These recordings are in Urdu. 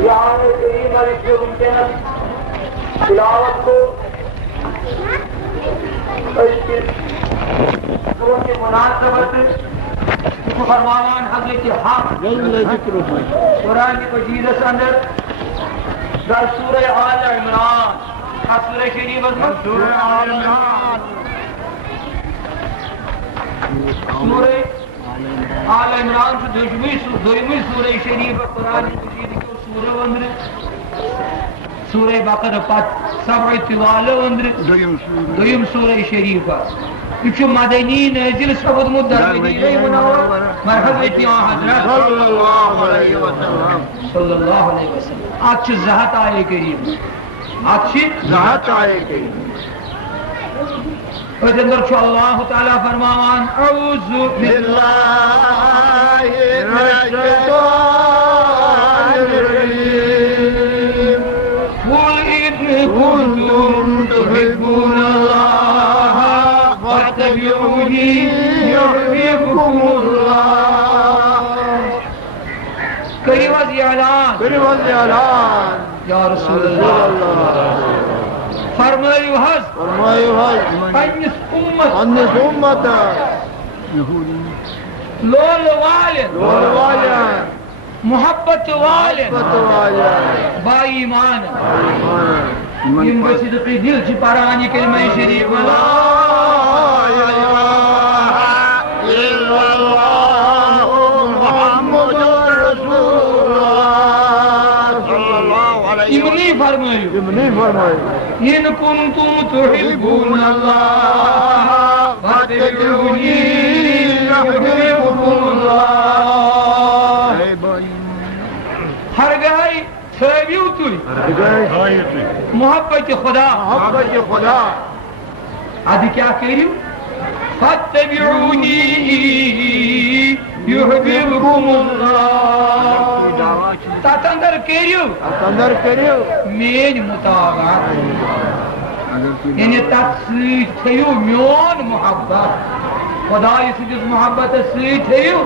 یہاں کریم اور اس ممکن تلاوت کو کے مناسبت فرمان حضرت حق قرآن مجید اندر در سورہ آل عمران سورہ شریف سورہ آل عمران سورہ آل عمران سے دویمی سورہ شریف قرآن مجید کو سورہ اندر سورہ بقرہ پت سبع طوال اندر دویم سورہ شریف یہ مدنی نازل سپدمت در مدینہ منورہ مرحبت حضرت صلی اللہ علیہ وسلم ات زہت آئے کریم ات زہت آئے کریم اس اندر چھو اللہ تعالیٰ فرمان اعوذ باللہ من الشیطان الرجیم قل ان کنتم تحبون اللہ فاتبعونی یحببکم اللہ کریم از اعلان یا رسول اللہ فرمائیو حض پنس امت لول والن محبت والن با ایمان یم بصدقی دل چھ پرانی کلمہ شریف لا الہ الا اللہ محمد رسول اللہ صلی اللہ علیہ وسلم امنی فرمائیو ان کنتم تحبون اللہ فاتبعونی یحببکم اللہ ہرگاہی تھیویو توی محبت خدا ادھی کیا کریو فاتبعونی یحببکم اللہ تات اندر کریو مین مطابق یعنی تات سیت تھیو میون محبت خدای سجس محبت سیت تھیو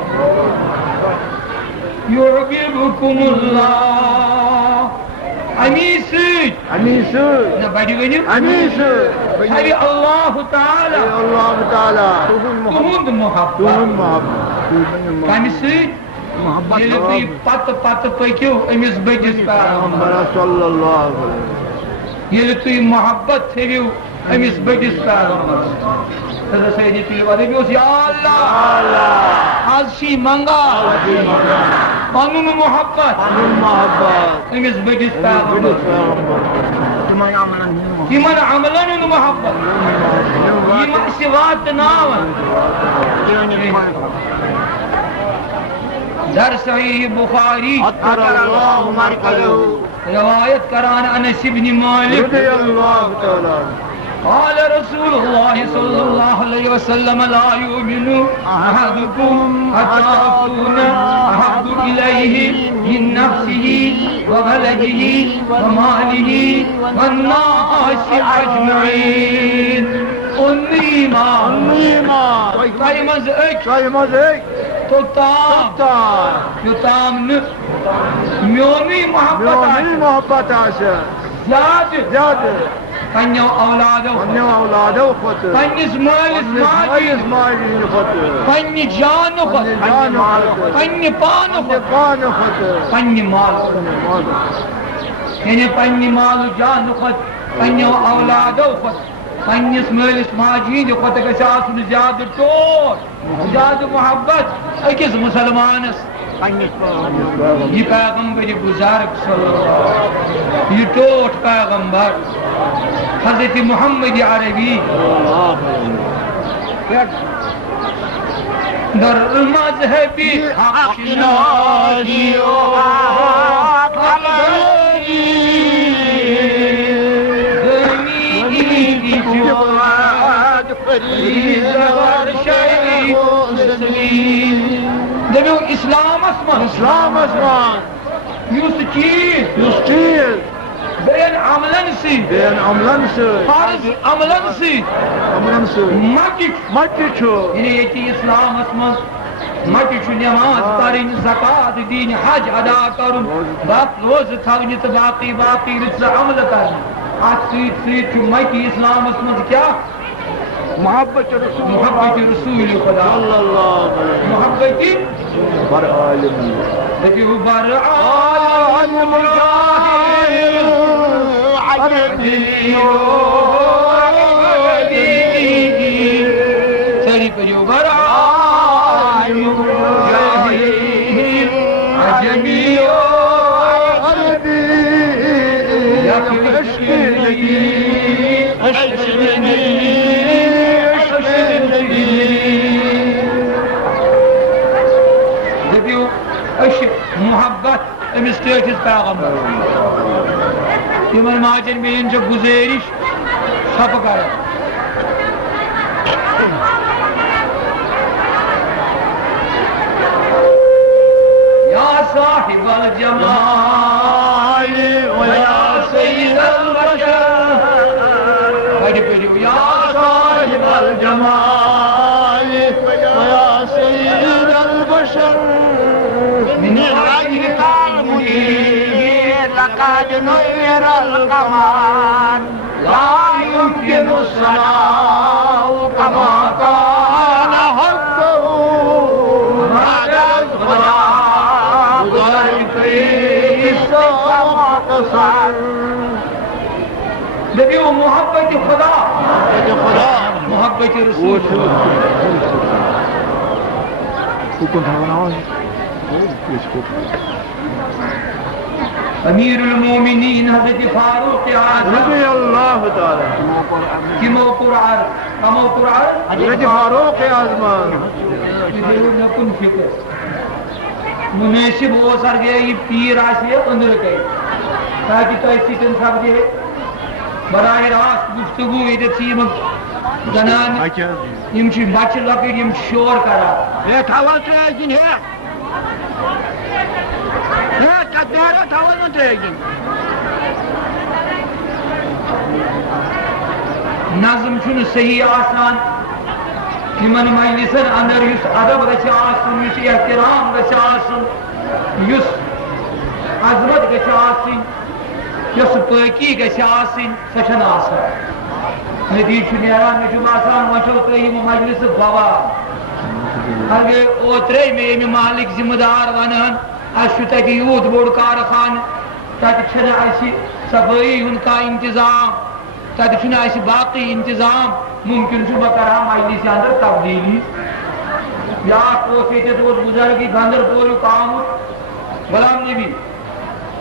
یحببکم اللہ امی سیت نہ بڑی ونیو ہے اللہ تعالی تہند محبت کمی سیت یلی تھی پت پکیو امس بجس پیغمبر صلی اللہ علیہ وسلم یلی تھی محبت تھیو امس بجس پیغمبر حضرت سیدی تھی ودی بیوس یا اللہ آز شی منگا پنن محبت امس بجس پیغمبر تمن عملن محبت یمن سوات ناون در صحیح بخاری عطر اللہ مرکزہ روایت کران انس بن مالک رضی اللہ تعالی قال رسول اللہ صلی اللہ علیہ وسلم لا یؤمن احدکم حتی اکون احب الیہ من نفسه وولده وماله والناس اجمعین ایمان قیمز ایک تو تام میونی محبت آشا زیاد پنیو اولادو خود پنیس مالس ماجی خود پنی جان خود پنی پان خود پنی مال یعنی پنی مال جان خود پنیو اولادو خود پنیس مالس ماجی خود گژھِ آسُن زیادٕ ٹوٹھ زیادٕ محبت أکِس مسلمانس یہ پیغمبر بزرگ صلی اللہ یہ ٹوٹھ پیغمبر حضرت محمد عربی در مذہبی حق شناسی دبیو اسلام اسمان یوس چیز بین عملن سے فرض عملن سے مچ چھو یعنی یہ اسلام اسمان مٹی چھ نماز پڑھن زکات دین حج ادا کرن روز تھونی تو باقی رت عمل کرن ات ست مٹی اسلامس مز کیا محبت رسول خدا محبت بر عالم دپیو بر عالم ساری پڑھو بر عالم محبت امس ٹھس پیغمبر تمن ماجن بین گزارش چھپ کر یا صاحب الجمال ویا سید البشر پڑھو یا صاحب الجمال ويا سيد البشر من وجهك المنير لقد نير القمر لا يمكن الصلاة كما كان حقه بعد الصلاة وذلك الصلاة دبیو محبت خدا محبت رسول امیر المومنین حضرت فاروق اعظم رضی اللہ تعالی کمو قرآن حضرت فاروق اعظم کن فکر مناسب ہو سر گئے یہ پیر آسے اندر کے تاکہ تو سٹن سپدے براہ راست گفتگو یہ زنان یم بچہ لکٹ یم شور کران تھاوان ترٛیش دِنۍ کتھ نیرا تھاوان وۄنۍ ترٛیش دِنۍ نظم چھُنہٕ صحیح آسان یمن مجلسن اندر یُس ادب گژھِ آسُن یُس احترام گژھِ آسُن یُس عظمت گژھِ آسٕنۍ یۄس پٲکی گژھِ آسٕنۍ سۄ چھنہٕ آسان نتیجہ چھُ نیران مےٚ چھُ باسان وۄنۍ چھو تُہۍ یِم مجلسہٕ بوار اگے اوترے مےٚ ییٚمہِ محلٕکۍ ذمہٕ دار ونان اَسہِ چھُ تَتہِ یوٗت بوٚڑ کارخانہٕ تَتہِ چھنہٕ اَسہِ صفٲیی ہُنٛد کانٛہہ انتظام تَتہِ چھُنہٕ اَسہِ باقٕے انتظام ممکن چھُ بہٕ کرٕ ہا مجلسہِ اندر تبدیٖلی بیٛاکھ اوس ییٚتٮ۪تھ اوس بُزرگی گاندربلُک آمُت غلام نبی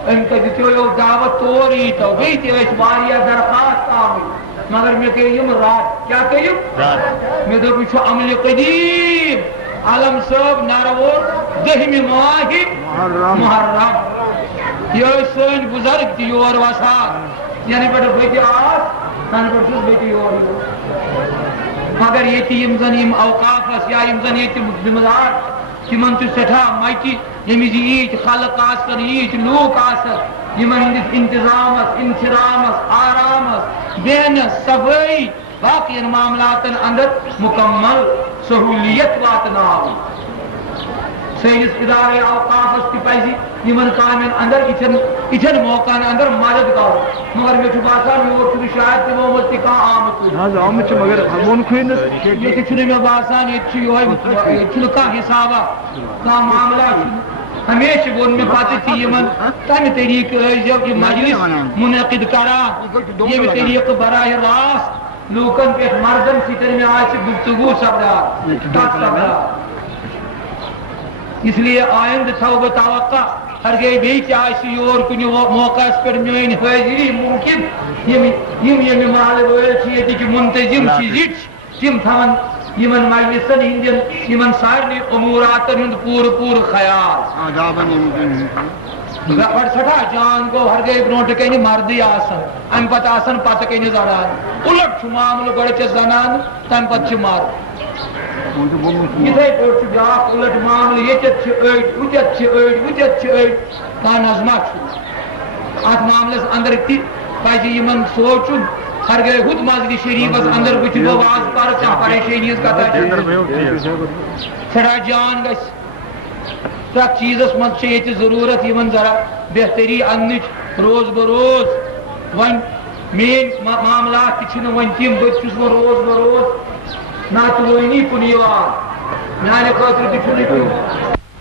أمۍ دِژیو دعوت تور ییٖتو بیٚیہِ تہِ ٲسۍ واریاہ درخاست آمٕتۍ مگر مےٚ کٔرۍ یِم رد کیٛاہ کٔرِم مےٚ دوٚپ یہِ چھُ عملہِ قدیٖم عالم صٲب نروور 10 ماہِ محرم یہ سن بزرگ تہ یور وسان ینہٕ پٮ۪ٹھ بہٕ تہِ آس تنہٕ پٮ۪ٹھ چھُس بہٕ تہِ یور مگر ییٚتہِ یِم زن یِم اوقافس یا یِم زن ییٚتہِ ذمہٕ دار تِمن چھُ سٮ۪ٹھاہ مچہِ ییٚمِس ییٖتۍ خلق آسن ییٖتۍ لوٗکھ آسن یمن ہندس انتظامس انفرامس آرامس بیہنس صفائی باقی معاملاتن اندر مکمل سہولیت واتناوٕنۍ سٲنِس ادارے اوقافس تہِ پزِ یمن کامٮ۪ن اندر یِتھٮ۪ن موقعن اندر مدد کرُن مگر مےٚ چھُ باسان یور چھُنہٕ شاید تِمو منٛز تہِ کانٛہہ آمُت ییٚتہِ چھُنہٕ مےٚ باسان ییٚتہِ چھُ یِہوے ییٚتہِ چھُنہٕ کانٛہہ حسابہ کانٛہہ معاملہ چھُنہٕ ہمیشہ وون مےٚ پتہٕ تہِ یِمن تمہِ طریقہٕ ٲسۍزیو یہِ مجلس منعقد کران ییٚمہِ طریقہٕ براہ راست لوٗکن پٮ۪ٹھ مردن سۭتۍ مےٚ آسہِ گفتگو سپدان کتھ سپدان اس لیے آئندہ تھو بہٕ توقع ہرگاہ بیٚیہِ تہِ آسہِ یور کُنہِ موقعس پٮ۪ٹھ میٛٲنۍ حٲضری ممکن یِم ییٚمہِ محلہٕ وٲلۍ چھِ ییٚتِکۍ منتظم چھِ زِٹھۍ تِم تھاون یمن مجلسن ہندین یمن سارنٕے اموراتن ہُنٛد پوٗرٕ خیال گۄڈٕ سٮ۪ٹھاہ جان گوٚو ہرگاہ برونٛٹھٕ کنہِ مردٕے آسان امہِ پتہٕ آسان پتہٕ کنہِ زنان اُلٹ چھُ معاملہٕ گۄڈٕ چھِ زنان تمہِ پتہٕ چھِ مرد یِتھے پٲٹھۍ چھُ بیٛاکھ اُلٹ معاملہٕ ییٚتٮ۪تھ چھِ أڑۍ ہُتٮ۪تھ چھِ أڑۍ ہُتٮ۪تھ چھِ أڑۍ کانٛہہ نظما چھُ اتھ معاملس اندر تہِ پزِ یِمن سونٛچُن ہرگاہ ہُتھ مسجد شریفس اندر بہٕ واز پرٕ کانٛہہ پریشٲنی ہٕنٛز کتھا چھِ سٮ۪ٹھاہ جان گژھِ پریت چیزس مز یہ ضرورت یمن ذرا بہتری انچ روز بروز ون مین معاملات ون تم بس روز بروز ناتوانی کن میانہ خاطر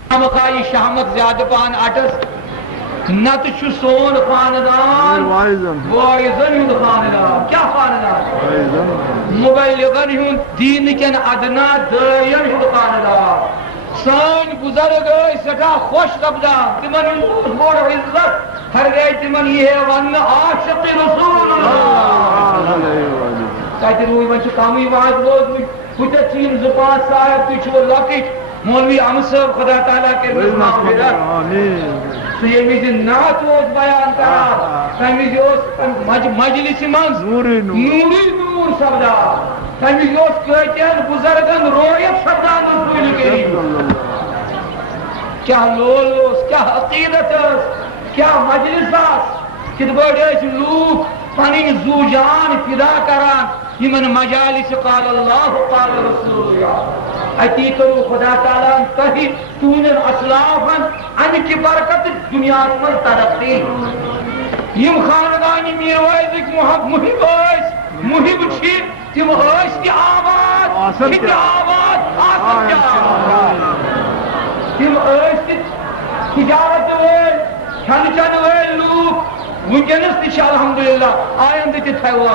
تمخا یہ شہمت زیادہ پہن اٹس نت سون خاندان وائزن ہند خاندان کیا خاندان مبلغن ہند دین کن ادنا دائین ہند خاندان سان بزرگ سٹھا خوش سپدان تمن بوڑ عزت ہر گئے تمن یہ ون عاشق رسول اللہ تتہ روی ون کمی واحد روزمت ہتھ چین زپان صاحب تھی لکٹ مولوی احمد صاحب خدا تعالیٰ کے تو یہ وز نعت بیان کران تمہ مجلس من نوری نور سپدان تمہ کتن بزرگن رویت سپدان رسول کریم کیا لول کیا عقیدت کیا مجلس کت بڑ لوگ پن زو جان فدا کران یمن مجالس قال اللہ قال رسول اللہ اتی کرو خدا تعالیٰ تہی تون اسلافن ام کی برکت دنیا من ترقی یم خاندان میرویزک محب چھ تم کی آباد تم تجارت ول کھن چن ول لوگ ونکس تہ الحمدللہ آئندہ تہ تھو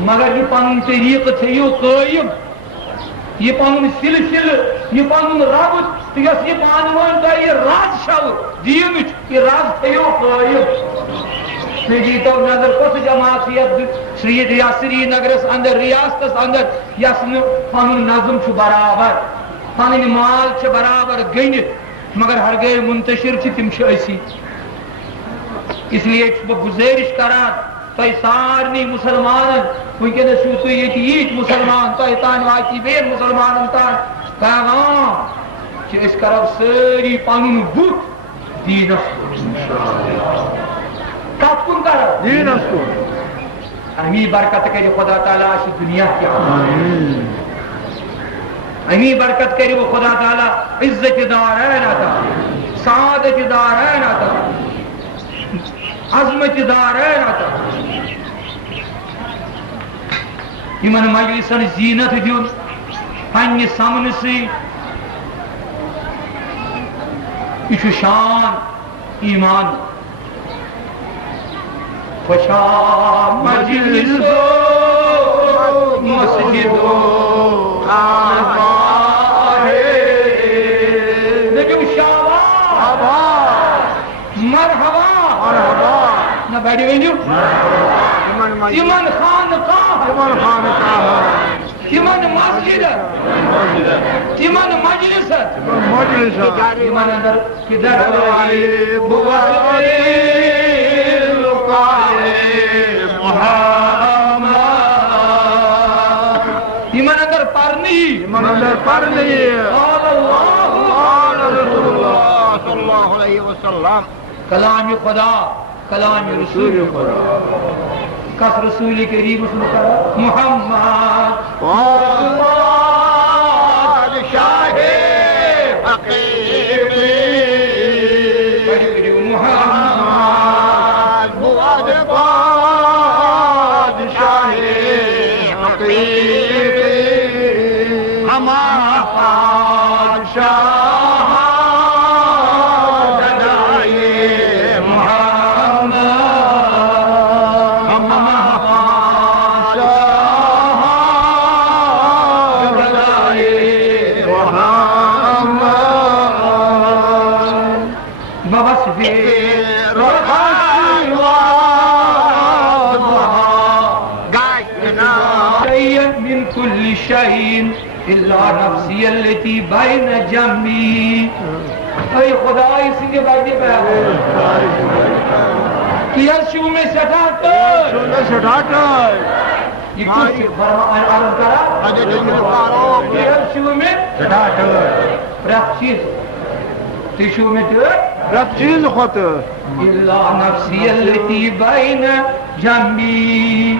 مگر یہ پن طریقہ تھو قائم یہ پن سلسل یہ پن ربط تو یس یہ پان ون تہ یہ راز شو دین یہ راز تھو قائم دیتو نظر کس جماعت سری نگرس اندر ریاستس اندر یس پن نظم برابر پن مال برابر گنت مگر ہر گئے منتشر تم اسی اس لیے بہ گزارش کران تہ سارنی مسلمان ونکس چھو تھی یہ مسلمان تہ تان وات بین مسلمان تان پیغام کہ اس کرو ساری پن بت دینس کت کن کرو دینس کن امی برکت کر خدا تعالیٰ دنیا کی امی برکت کر خدا تعالیٰ عزت دارین عطا سعادت دارین عطا عظمت دارین عطا یمن مجلسن زینت دن پنہ سمن سی یہ شان ایمان خوشا مجلس مسجد مرحبا نہ بیٹھے ونجو یمن خانقاہ یمن مسجد یمن مجلس یمن اندر کدھر یمن اندر پرنی صلی اللہ علیہ وسلم کلام خدا کلام رسول خدا کس رسول کریم محمد شاہ حقیقی محمد بواد بادشاہ حقیقی ہمارا بادشاہ نفسی التي بین جنبی اے خدای سنگے بائدی پیغام کہ ہر شو میں سٹاٹر یہ کچھ فرمان عرض کرا کہ ہر شو میں سٹاٹر پرک چیز تی شو میں ٹر رب چیز خود إلا نفسي التي بين جنبي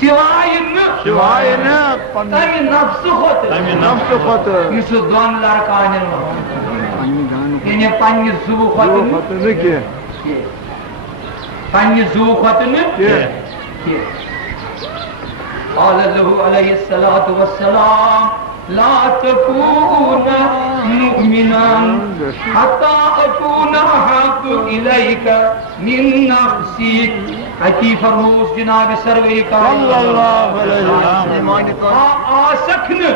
سوائے سوائے نا تمہیں نفس خود نفس خود یہ دون لڑکان یعنی پنہ زو خود پنہ زو خود قال له عليه الصلاة والسلام لا تكون مؤمنا حتى أكون أحب إليك من نفسك حتى فرموس جناب سروي صلى الله عليه وسلم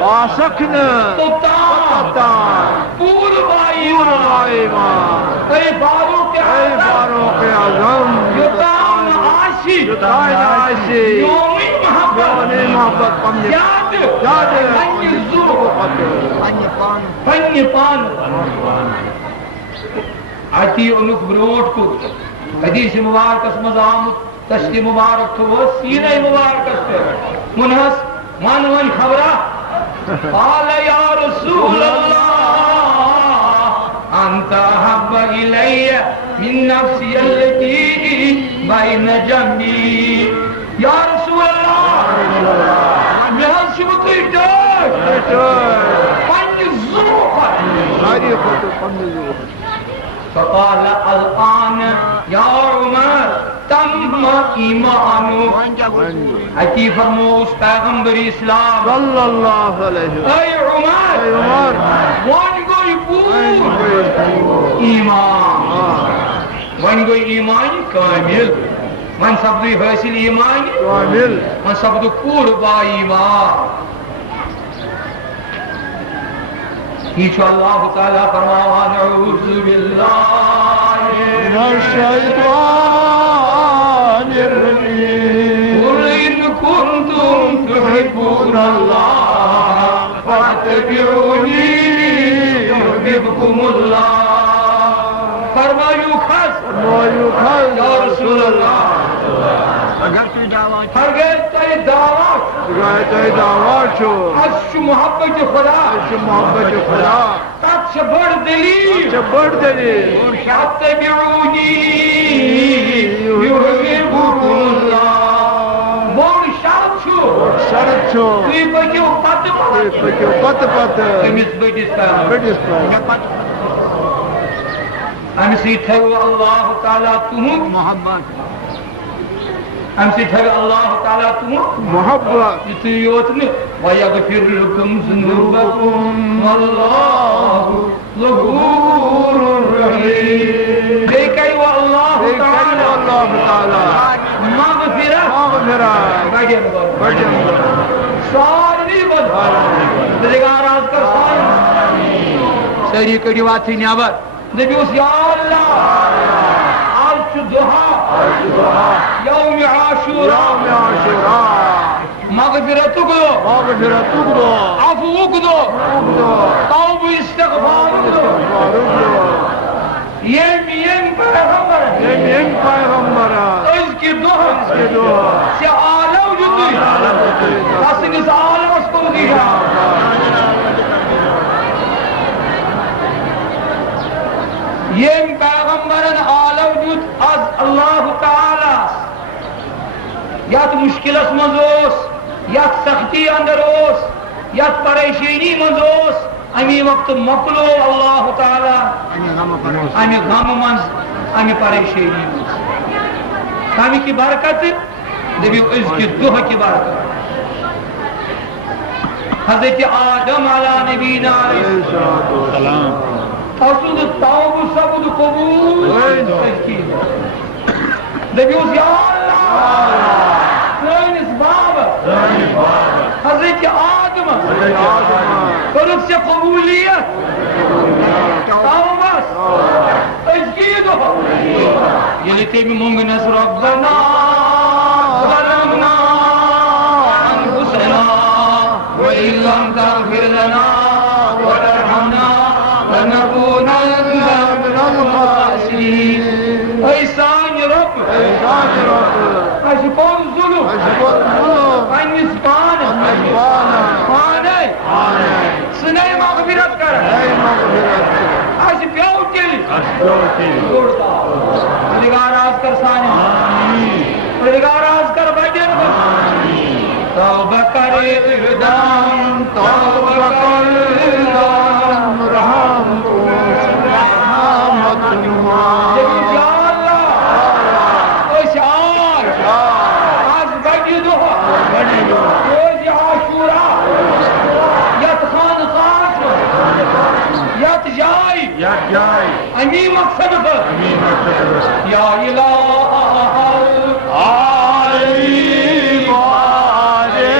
آسکن تطاع پوروا ایمان اے فاروق اعظم یطاعن عاشی یومی محبت یاد پنہ پان اتی انک بروٹ کو حدیث مبارکس مز آمت تشتی مبارک تو سینہ مبارکس پہ منحس من خبرہ قال یا رسول اللہ انت احب الی من نفسی التي بین جنبی یا رسول اللہ میں شبت پنج زوخت فقال الآن یا عمر تم ایمانو حتی فرموس پیغمبر اسلام صلی اللہ علیہ وسلم اے عمر ون گوئی پور ایمان ون گوئی ایمان کامل من سبدو حاصل ایمان کامل من سبدو پور با ایمان ایچو اللہ تعالیٰ فرماوان اعوذ باللہ من الشیطان الرجیم قل ان کنتم تحبون اللہ فاتبعونی یحببکم اللہ فرمایو خس یا رسول اللہ ہرگز تو دعوات چھو اش محبت خدا محبت خدا تب سے بڑھ دلیل فاتبعونی یحببکم اللہ بڑھ شرط چھو تُہۍ پٔکِو پتہٕ أمِس بٔڑِس پیغمبرس امہِ سۭتۍ تھٲوِو اللہ تعالیٰ تُہُنٛد محبت امہِ سۭتۍ تھٲوِو اللہ تعالیٰ تُہُنٛد محبت یُتُے یوت نہٕ وَیَغْفِرْ لَكُمْ ذُنُوبَكُمْ وَاللَّهُ غَفُورٌ رَحِيمٌ بیٚیہِ کَرِو اللہ تعالیٰ مغفرت بڑٮ۪ن سارنٕے بُزرگار آز کر سٲری کٔڑِو اَتھٕ نٮ۪بر دٔپِوُس یا اللہ آز چھُ دُہا یومِ عاشوٗرا مغفرتُک دۄہ عفوُک دۄہ توبہٕ استغفارُک دۄہ ییٚمہِ پیغمبرن أزکہِ دۄہس ژےٚ عالم دِتُے تسٕنٛدِس عالمس کوٚرُتھ اِشارٕ ییٚمۍ پیغمبرن عالم دیُت آز اللہ تعالیٰ یتھ مشکلس منٛز اوس یتھ سختی اندر اوس یتھ پریشانی منٛز اوس امی وقتہٕ مۄکلو اللہ تعالیٰ امہِ غمہٕ منٛز امہِ پریشانی منٛز کمہِ کہِ برکتہٕ دٔپِو أزکہِ دۄہٕکہِ برکتہٕ حضرت آدم علیٰ نبینا علیہ السلام تسُنٛد توبہٕ سپُد قبوٗل دٔپِوُس یا اللہ سٲنِس بابس حضرت آدمس کٔرٕکھ ژےٚ قبوٗلیت توبس أزکی دۄہ ییٚلہِ تٔمۍ مونٛگنس رۄبنا ظلمنا أنفسنا وإن لم تغفر لنا وترحمنا لنكونن من الخاسرين اے سانہِ رۄب اَسہِ کوٚر ظُلم پننِس پانس پانے ژٕ نے مغفرت کر اس پیو تیل پروردگار آز کر سانی پروردگار آز کر بجن توبہ کرے اقدام توبہ کر رحم رحمت نما یا اللہ اشعار آز بجدو روز عاشورہ یت خان خاص یت جائی امی مقصد یا الہ آئی بارے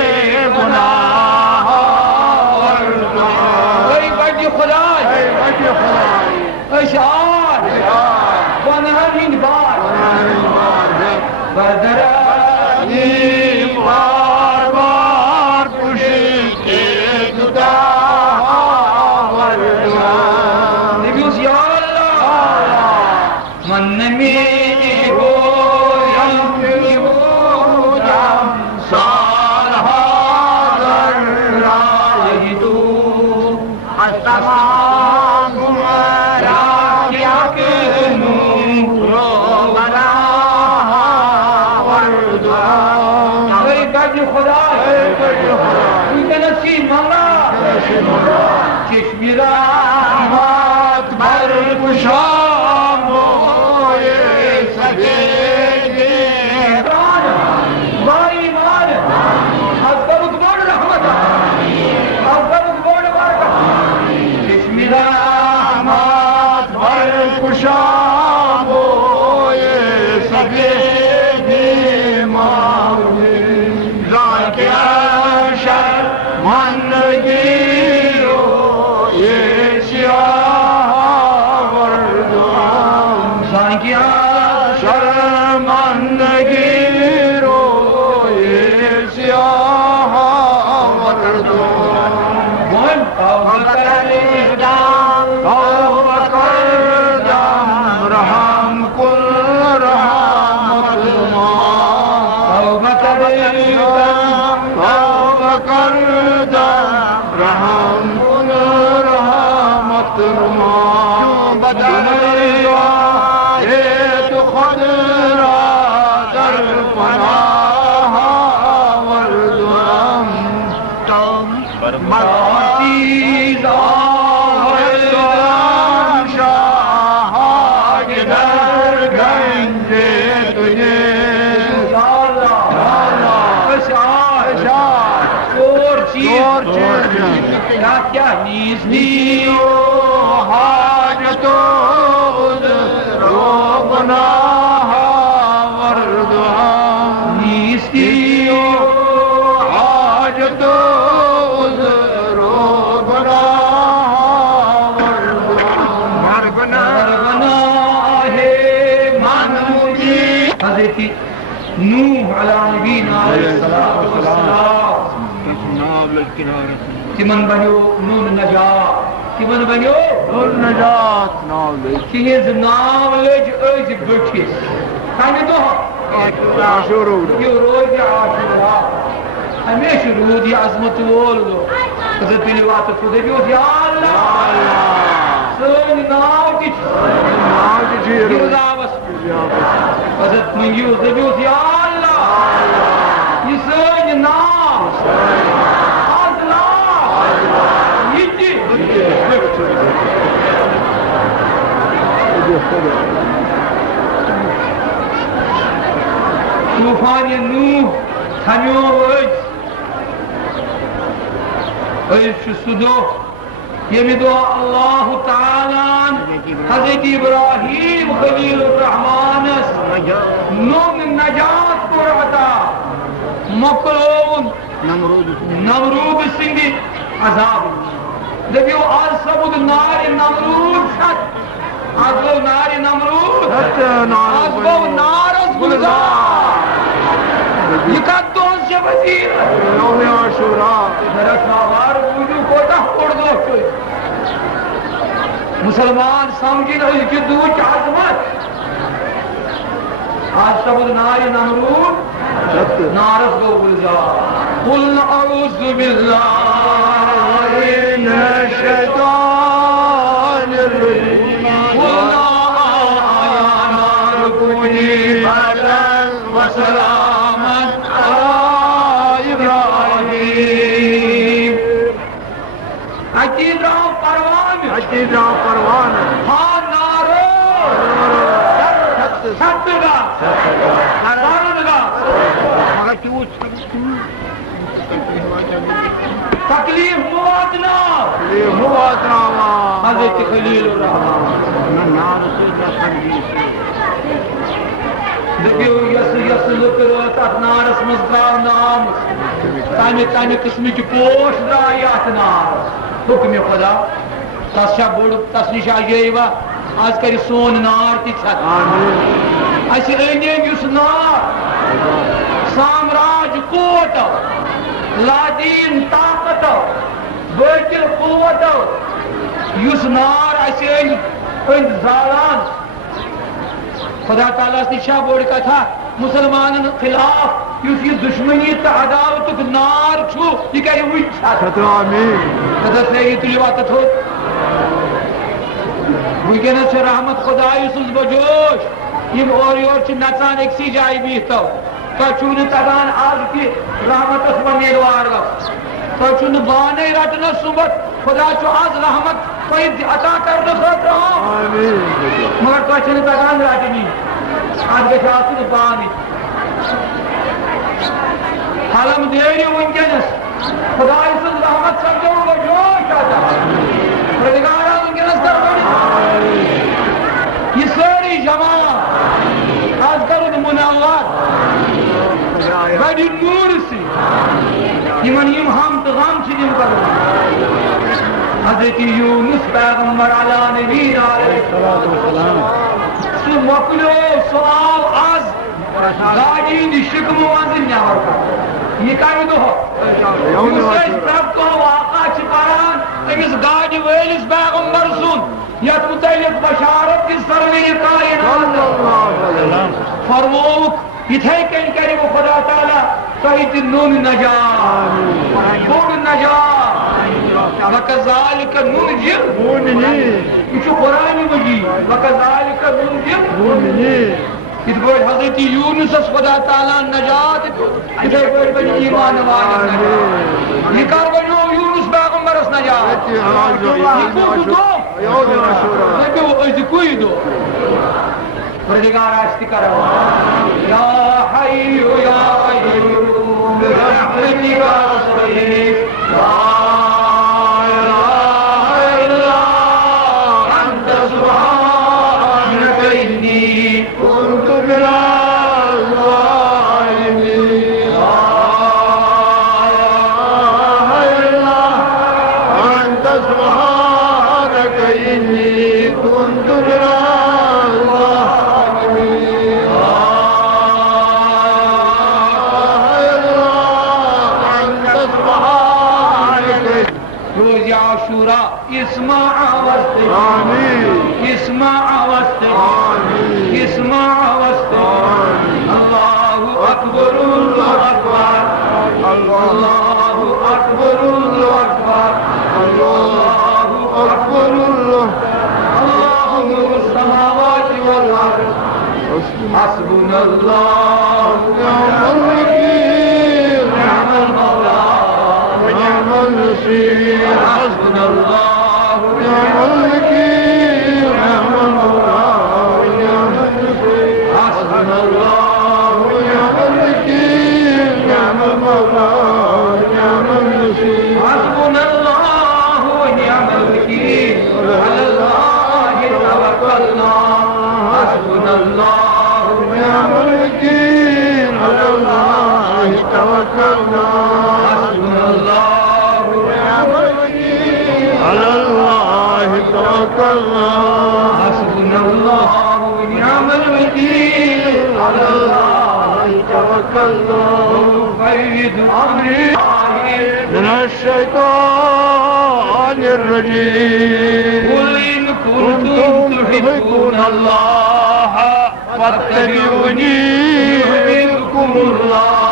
گناہ وہی بڑی خدای اشعار ونہر ہند بار بردرانی بار بار خوشی کے جدا نبیوس یا اللہ من میں گویم کی بودم سالها در راه تو تمام گمراہ کیا کنوں روبنا وردعا وہی بڑی خدای تو نصیب مانگا چشمی رحمت بر شام ہوئے سگے گے باری مال حضرت بڑ رحمت حضرت بڑ برکت چشمی رحمت بر شام ہوئے سگے گے ماں ذاکر شر من گیرو یہ سیاہ وردام سانکیا شرمندگی رو یہ سیاہ وردام بول توبہ توبہ کر دم رحم کل رحمت ماں توبہ توبہ کر دم رحم کل رحمت ماں بدلیا یہ تو خود را در پناہ وردم عزیز وردم شاہ در گنجے تجھے اور چیز کیا نیز دیو حاجت رو گناہ وردم نیز دیو حاجت رو گناہ وردم گناہ من مجھے حضرت نوح علیہ نبینا علیہ السلام تمن بنیو نون نجات تمن بنیو نجات نام تہذ نام لج أز بٹھس تمہ دۄہ عاشورہ یہ روز عاشورہ ہمیشہ رود یہ عظمت وول دۄہ حضرت تُلِو اتھ دٔپِو یا اللہ سٲنۍ ناو تہِ چھِ گِرداوس حضرت منگیو دٔپِو یا اللہ یہ سٲنۍ ناو آز ناو یہ تہِ طوفان نوح تھمیو أز سُہ دۄہ ییٚمہِ دۄہ اللہ تعالیٰ حضرت ابراہیم خلیل الرحمانس نوٚم نجات کوٚر عطا مۄکلووُن نمروٗد سٕنٛدِ عذاب دٔپِو آز سپُد نارِ نمروٗد شت آز گوٚو نارِ نمروٗد آز گوٚو نارس گُلزار یہ کتھ دۄہس چھےٚ وزیٖر یوم عاشورہ رساوار بوٗزِو کوتاہ بوٚڑ دۄہ چھُ مسلمان سمجھن أزکہِ دُہٕچ عظمت آج سپُد نارِ نمروٗد نارس گوٚو گُلزار قل اعوذ باللہ من الشیطان الرجیم ستگا سارنگا مگر تیوت تکلیف مواتنا یہ مواتنا حضرت خلیل الرحمن دبیو یس لکر ات نارس مز درو نام تمہ قسم کی پوش درائے ات نار حکم خدا تس بوڑ تس نش آئیوا آج کر سون نار تہ چھت اس اس نار سامراج قوت لادین طاقت باطل قوت اس نار اس زالان خدا تعالیٰ نشا بوڑ کتھا مسلمان خلاف یہ دشمنی تو عداوت نار چھو یہ کر خدا صحیح تلیو ات ونکس رحمت خدا سن بجوش یم اور یور نژان اکسی جائے بہتو تہ تگان آج تہ رحمت امیدوار تہ بانے رٹنس صبح خدا آج رحمت تہ عطا کرنے خاطر مگر تہ تگان رٹنی آج گھر آن بانے حلم دیر ونکس خدا سن رحمت سمجھو بجوش پردگارا ونکس کر یہ ساری جماعت آج کرد منور بڑی نور سی یمن یم ہم تو غم چھ کر حضرت یونس پیغمبر علی نبی علیہ السلام سو مکلو سوال آز گاڑی دی شکم وانز نیور کر یہ کمی دو یونس پرب کو واقع چھ پران امس گاڑی ویلس پیغمبر سن یت متعلق بشارت کی سرور کائنات فرموک اتھے کن کرے وہ خدا تعالیٰ تہت نون نجات بوڑ نجات وکذالک ننجی یہ قرآن مجید وکذالک ننجی اس کو حضرت یونس خدا تعالیٰ نجات اتھے کوئی بنی ایمان والے نجات یہ کر بنو یونس پیغمبر اس نجات یہ کوئی دو پردگار آشتی کرو یا حیو یا قیوم برحمتک استغیث لا الہ الا انت سبحانک انی کنت من الظالمین لا الہ الا انت سبحانک انی کنت من اسمع وسط اللہ اکبر اللہ اکبر اللہ اکبر اللہ اکبر اللہ اکبر اللہ نور السماوات والارض حسبنا اللہ ونعم الوکیل نعم المولا ونعم النصير حسبنا الله ونعم الوكيل نعم المولى ونعم النصير حسبنا الله ونعم الوكيل نعم المولى ونعم النصير حسبنا الله ونعم الوكيل على الله توكلنا حسبنا الله ونعم الوكيل على الله توكلنا حسبنا الله على الله توكلنا حسبنا الله ونعم الوكيل على الله توكلنا فيد أمري من الشيطان الرجيم قل إن كنتم تحبون الله فاتبعوني يحببكم الله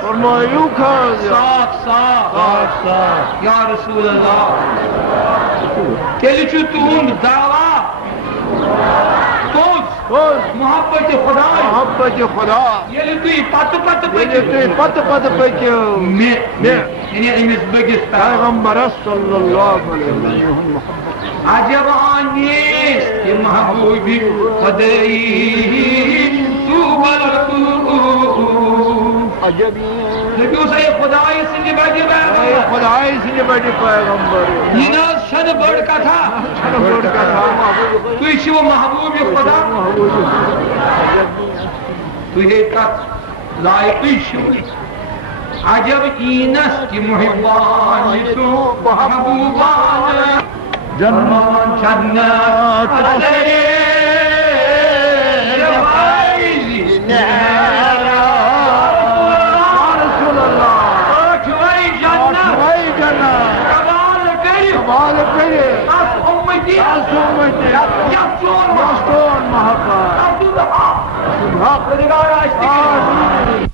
فرمایو خاص صاف یا رسول اللہ تیلی چھو تہند دعویٰ محبت خدا یلی تھی پت پکیو یعنی امس بگس پیغمبر صلی اللہ علیہ وسلم عجب آنی نیست که محبوبی خدایی تو بلکو عجبی نبیو سے خدای سنگی بڑی پیغمبر خدای سے بڑی پیغمبر یہ ناز شن بڑ کا تھا چھوڑ کا تھا تو اسی وہ محبوب خدا تو یہ تک لائقی شوی عجب اینس کی محبان تو محبوبان جنات جنت ازلی رفائزی رسول اللہ اٹھوئی جنت وہی جنات کبال کریم بال کرے اس امتی یسون مستون محبت عبدالحق حق خدگار اشتکی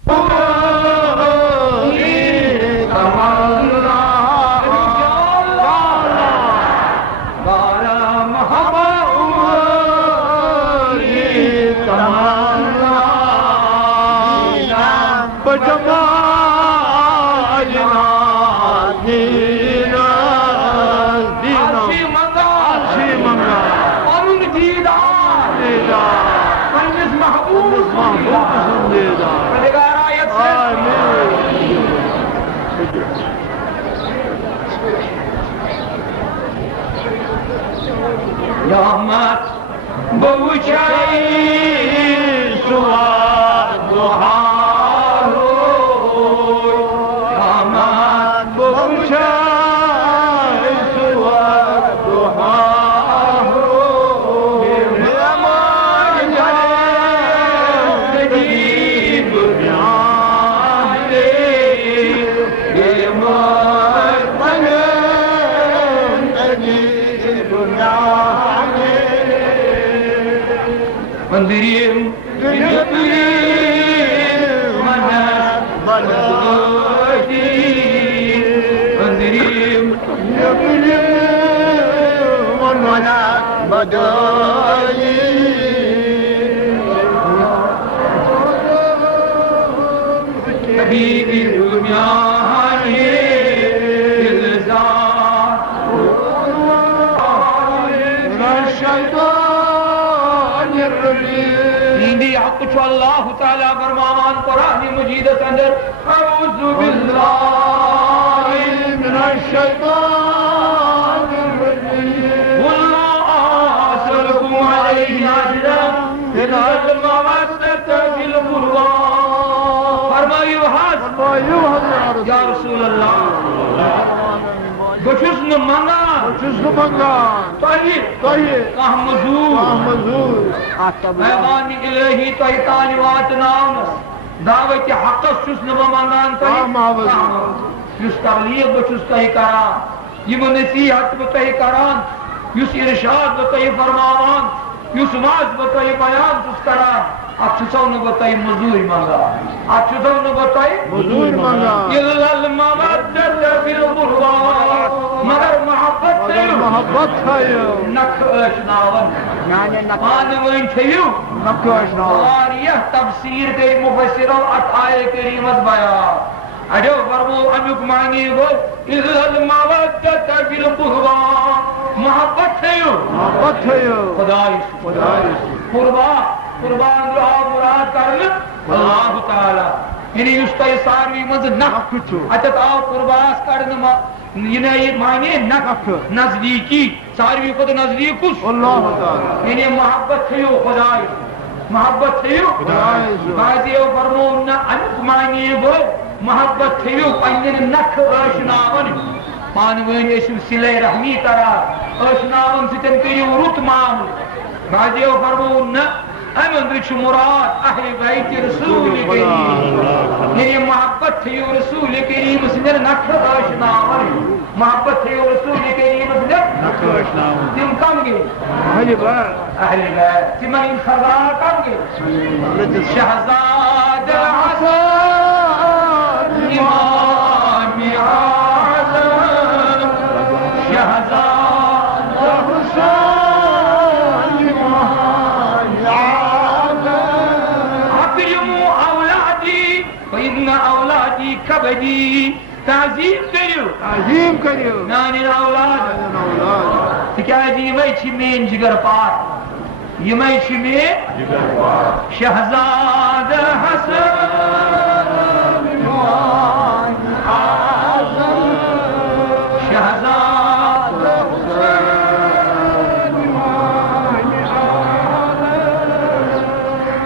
یامت بوچائی سواد بہارو یامت بوچائی سواد بہارو ہمان جائے جیب جانے یہ مرتن جیب جانے مندریم جبریم منت بلوٹی مندریم جبریم منت بدائی حبیب دنیا ہے الزام الشیطان الرجیم نیندی حق چو اللہ تعالیٰ فرمان قرآن مجید اندر اعوذ باللہ من الشیطان الرجیم واللہ آسلکم علیہ ناجدہ ان المواسط فی القرآن فرمائیو حاضر یا رسول اللہ بچس نمانگا جسم منگان طیب طیب احمدور محمدور پیغام الہی تحتانی واتنام دعوت حق چس نمانگان محمد یس تبلیغ بچس تہی کران یم نصیحت بتہی کران یس ارشاد بتہی فرماوان یس واز بتہی بیان چس کران اچھو نبتائی مزور منگا اچھو نبتائی مزور منگان الا المودت فی القربى مگر محبت تیو محبت تھایو نک اشناون پانوین چھیو نک اشنا واریہ تفسیر دے مفسروں ات آئے کریمت بیان اجو فرمو امیک معنی گو الا المودت فی القربى محبت تیو محبت تھایو خدای قربان اللہ مراد کرنا اللہ تعالی یعنی اس کا ساروی مز نک اتت آو قرباس کرنا یہ معنی نک نزدیکی ساروی خود نزدیک اللہ تعالی یعنی محبت تھیو خدای محبت تھیو بعضی او فرمون انک معنی گو محبت تھیو پنجن نک اشناون پانوین اسم صلح رحمی کرا اشناون ستن کریو رت معامل بعضی او فرمون امن مراد اہل بیت رسول کریم یعنی محبت تھیو رسول کریم سندر نکھ اشناون محبت تھیو رسول کریم سندر نک اشنا تم کم گے اہل بیت اہل بیت تمن ان خزار کم گے شہزاد حسن امام اعظم شہزاد حسین فإن أولادي كبدي تعظيم كريو عظیم کریو نان الأولاد اولاد تکیازِ یمے چھ مین جگر پار یمے چھ مین شہزاد حسن شہزاد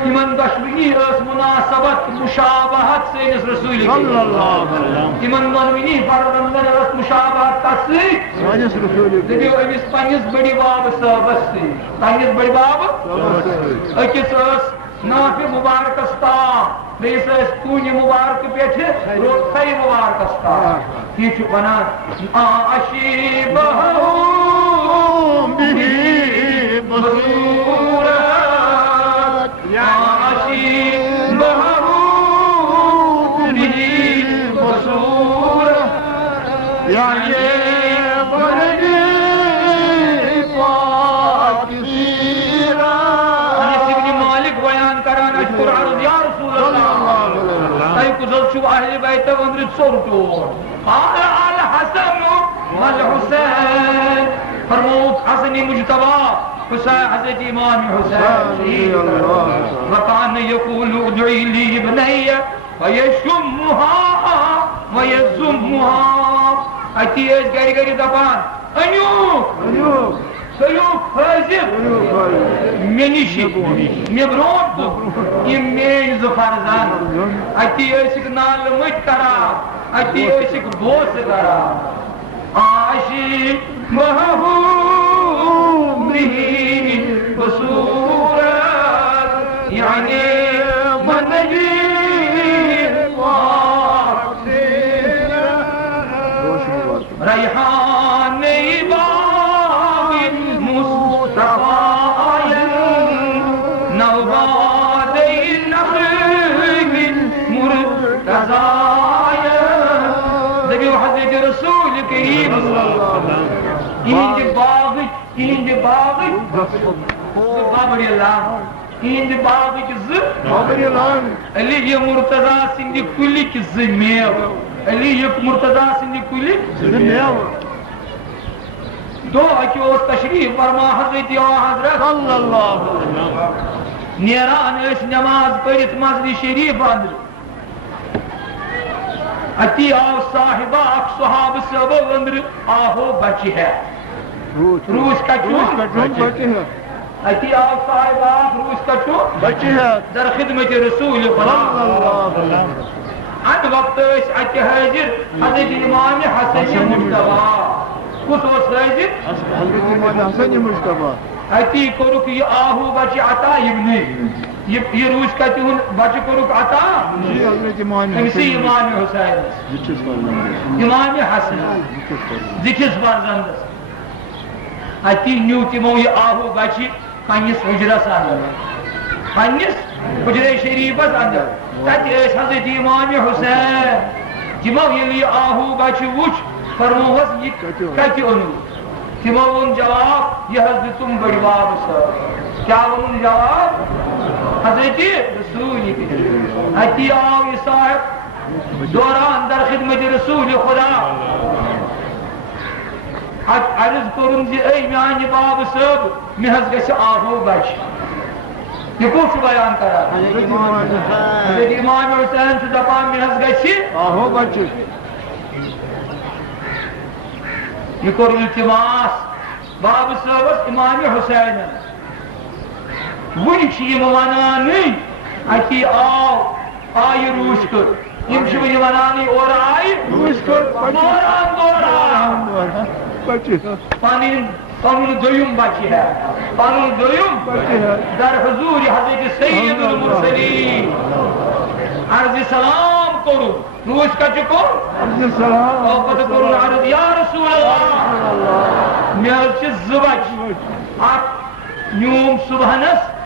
یمن دشوینی اس مناسبت مشابہت سینس رسول صلی اللہ علیہ وسلم یمن دشوینی فرزندن اس مشابہت تسی سانس رسول دبیو امس پنس بڑی باب صاحبس سی پنس بڑی باب اکس اس نافع مبارکس تام بیس اس کونی مبارک پیٹھ روتھائی مبارکس تام یہ چھو ونان آشیبہو بھی بصورت آشیبہو بھی بصورت یعنی بردی پاک سیرہ انس ابن مالک بیان کران اشکر عرض یا رسول اللہ تائی کزل شو اہل بیت وندرت سورتو قال الحسن والحسین فرموت حسن مجتبہ حسین حضرت امام حسین وکان یقول ادعی لی ابنی ویشمها ویزمها اتی ایس گری گری دپان انیو سیوک حاضر منیشی مبرون کو یہ مین زفرزان اتی ایسک نال مجھ کرا اتی ایسک بوس کرا عاشق محبوب بھی بصورت یعنی من نجیب پاک ریحان باغ مصطفی نوباد نخل مرتضی دبیو حضرت رسول کریم این باغ بابری اللہ این باغ علی یہ مرتضی سندی کلی کی زمیو علی یہ مرتضی سندی کلی دو اکی اس تشریف فرما حضرت حضرت صلی اللہ علیہ وسلم نیران اس نماز پڑھت مسجد شریف اندر اتی آو صاحبہ اک صحاب صحابہ اندر آہو بچی ہے روش کا چون بچی ہے اتی آو صاحبہ روش کا چون بچی ہے در خدمت رسول خدا صلی اللہ علیہ وسلم ان وقت اس اتی حاضر حضرت امام حسن مجتبہ کس اس حاضر حضرت امام حسن مجتبہ اتی کرک یہ آہو بچی عطا ابنی یہ روش کا چون بچی کرک عطا جی حضرت امام اسی امام حسین امام حسن ذکس فرزندس اتی نیو تمو یہ آہو بچی پنس حجرس اندر پنس حجر شریفس اندر تت اس حضرت امام حسین تمو یہ آہو بچی وچ فرموہس یہ کت انو تمو ان جواب یہ حضرت تم بڑی باب صاحب کیا ان جواب حضرت رسول اتی آو یہ صاحب دوران در خدمت رسول خدا عرض کرن زی ای میانی باب صاحب محض گش آہو بچ یہ کچھ بیان کرا حضرت امام حسین سے دپان محض گش آہو بچ یہ کر التماس باب صاحب امام حسین ون ونانی اتی آئی روش کر یہ ونانی اور آئی روش کر دوران دوران بچی پنن دویم بچی ہے پنن دویم در حضور حضرت سید المرسلین عرض سلام کرو روش کا چکو عرض سلام اور پتہ کرو عرض یا رسول اللہ میرے چیز زبچ آپ نیوم صبحنس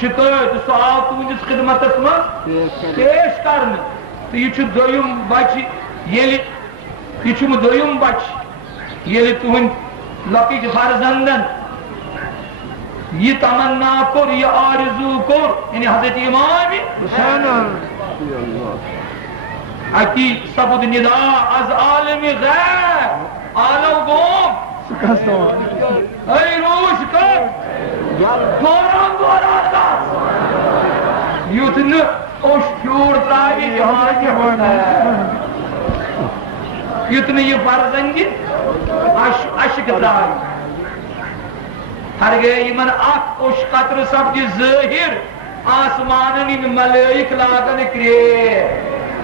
شکایت سوال تہندس خدمتس من پیش کرنے تو یہ دویم بچ یہ دویم بچ یہ تہند لکٹ فرزندن یہ تمنا کر یہ آرزو کر یعنی حضرت امام حسین اکی سبد ندا از عالم غیر عالم گوم اے روش کر دوران کر یوت نہ اوش پھیوڑ تراوی جہاز یوت نہ یہ فرزنگ اشک تراوی ہرگے یمن اخ اوش قطر سپدِ ظاہر آسمانن ان ملائک لاگن کرے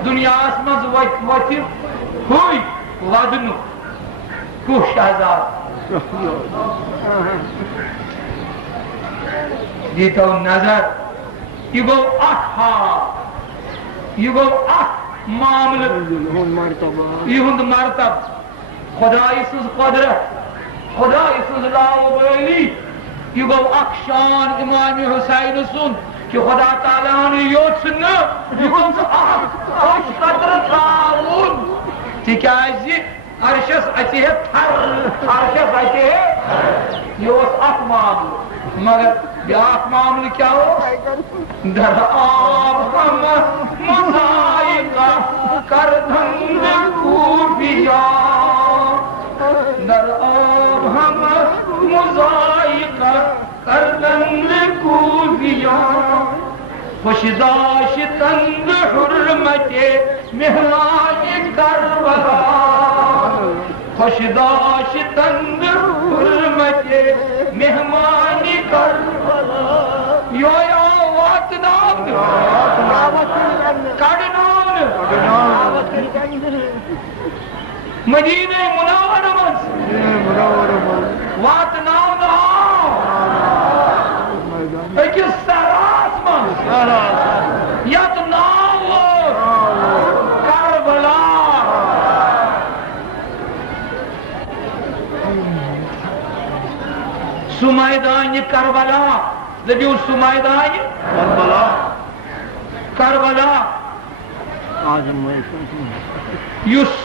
دنیاس مز وت ہوئی ودن کو شہزاد دیتا نظر یہ گو اخ حال یہ گو اخ معاملہ یہ ہند مرتب خدای سز قدرت خدای سز لاوبالی یہ گو اخ شان امام حسین سن کہ خدا تعالیٰ نے یوت سننا یہ گو اخ خوش قدر تعاون تکیازِ عرشس اتی ہے تھر عرشس اتی ہے یہ اس اخ معاملہ مگر بیاکھ معاملہ کیا ہو در آب ہم مزائقہ کردند خوبیا در آب ہم مزائقہ کردند خوبیا خوش داشتند حرمت مہمان کربلا خوش داشتند حرمت مہمان کربلا یو وات نام کڑنان مدینہ منور مز وات نام اکس سراس مز یت نام کربلا سمیدان کربلا دبیو سمیدان کربلا یس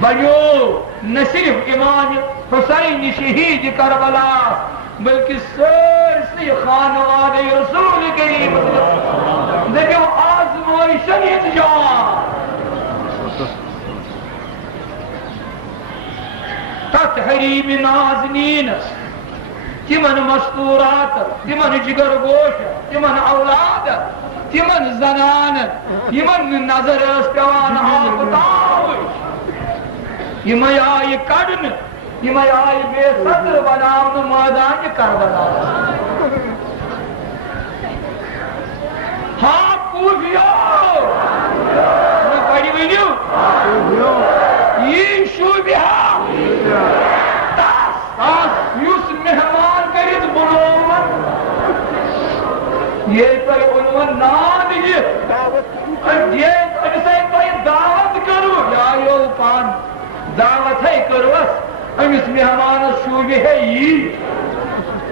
بنیو نہ صرف امام حسین شہید کربلا بلکہ سرسی خانواد رسول کریم دبیو آزمائشن اتجار تحت حریم نازنین تمن مستورات تمن جگر گوش تمن اولاد تمن زنان یمن نظر اس پیوان آفتاوش یم آئی کڑن یم آئی بے صدر بناون میدان کربلا ہاں کوفیو میں پڑھی ونیو یہ شوبیہ یس مہمان کرت بنومن یہ تو عنوان نام یہ دعوت کرو یا یو پان دعوت ہے کروس امس مہمان شوبی ہے یہ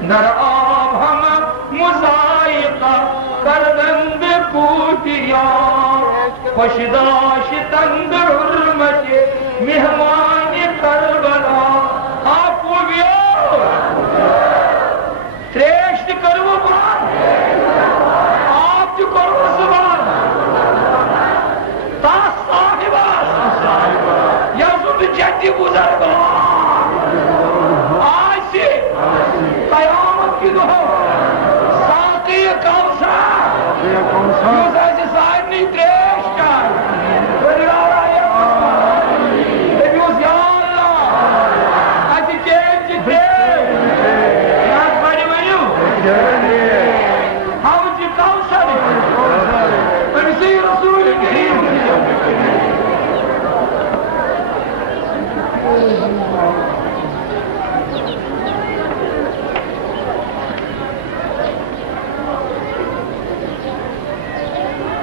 نر آب ہم مزائقہ کردند کوتیا خوش داشتند حرمت مہمان کربلا تریشت کرو بان آپ جو کرو زبان تاس صاحباس یزد جدی بزرگان آج سے قیامت کی دو ساقی کوثر یوز ایسے صاحب نہیں تریش کر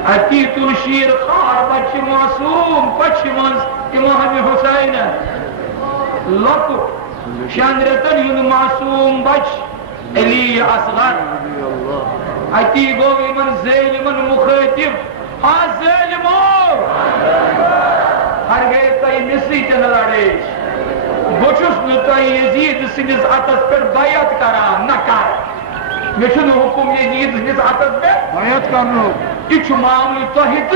عتیت الشیر خار بچ معصوم پچ منز امام حسین لکٹ شاندرتن یون معصوم بچ علی اصغر عتی گو امن ظالمن مخاطب ہاں ظالمو ہر گئے تائی مصری چن لڑیش بچس نو تائی یزید سنس اتس پر بیعت کرا نہ کر میں چھنو حکم یزید سنس اتس پر بیعت کرنو یہ معاملہ تہت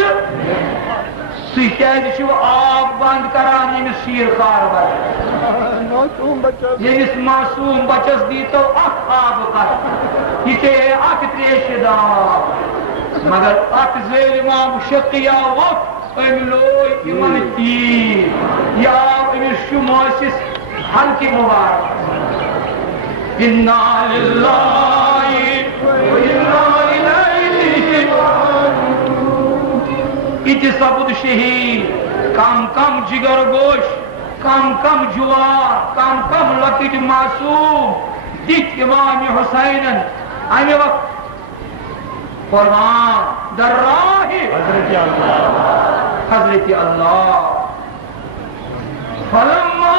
تھی کیازِ چھو آب بند کران یمس شیر خار بچ یمس معصوم بچس دیتو اخ آب کر یہ چے اخ تریش دار مگر اخ ظالم شقیا وقت ام لوگ یمن تیر یا امس چھو موسس حلقی مبارک انا للہ وانا الیہ یہ سپد شہید کم کم جگر گوش کم کم جوار کم کم لکٹ معصوم دت امام حسین امہ وقت قربان در راہ حضرت اللہ فلما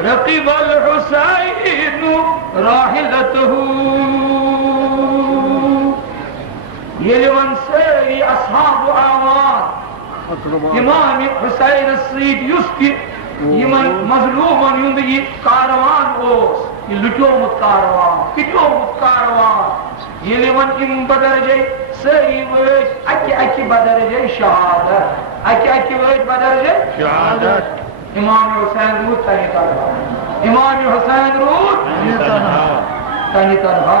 رقب الحسین راحلته یلون سری اصحاب آوان امام حسین السید یسکی یمن مظلومن یند یہ کاروان اوس یہ لٹومت کاروان یلون ام بدر جے سری ویج اکی بدر جے شہادت اکی ویج بدر جے شہادت امام حسین روت تانی تنہا امام حسین روت تانی تنہا